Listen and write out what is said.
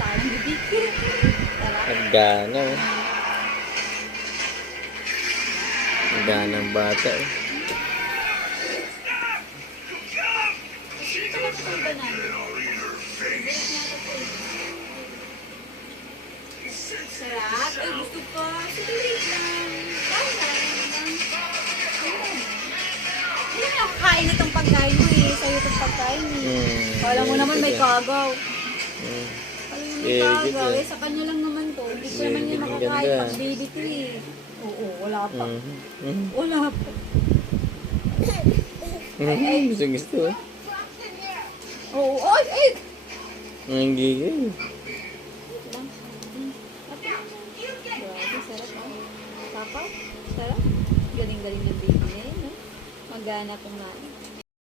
Parang bibig. Nagana, oh. Nagana ng bata, eh. Ito lang itong banana. Sarap. Ay, gusto ko. Sige, wait lang. Kain lang. Hindi na ako kain itong pagkain mo eh. Sa'yo itong pagkain eh. Kala mo naman may kagaw. Kala mo may kagaw eh. Sa kanya lang naman to. Hindi ko naman niya makakain pag baby ko eh. Oo, wala pa. Wala pa. Gusto, eh. Oo, ay, ay! Ang gigil. Grabe, sarap ah. Papa, sarap. Galing-galing ng baby niya yun, no? Magana kumain.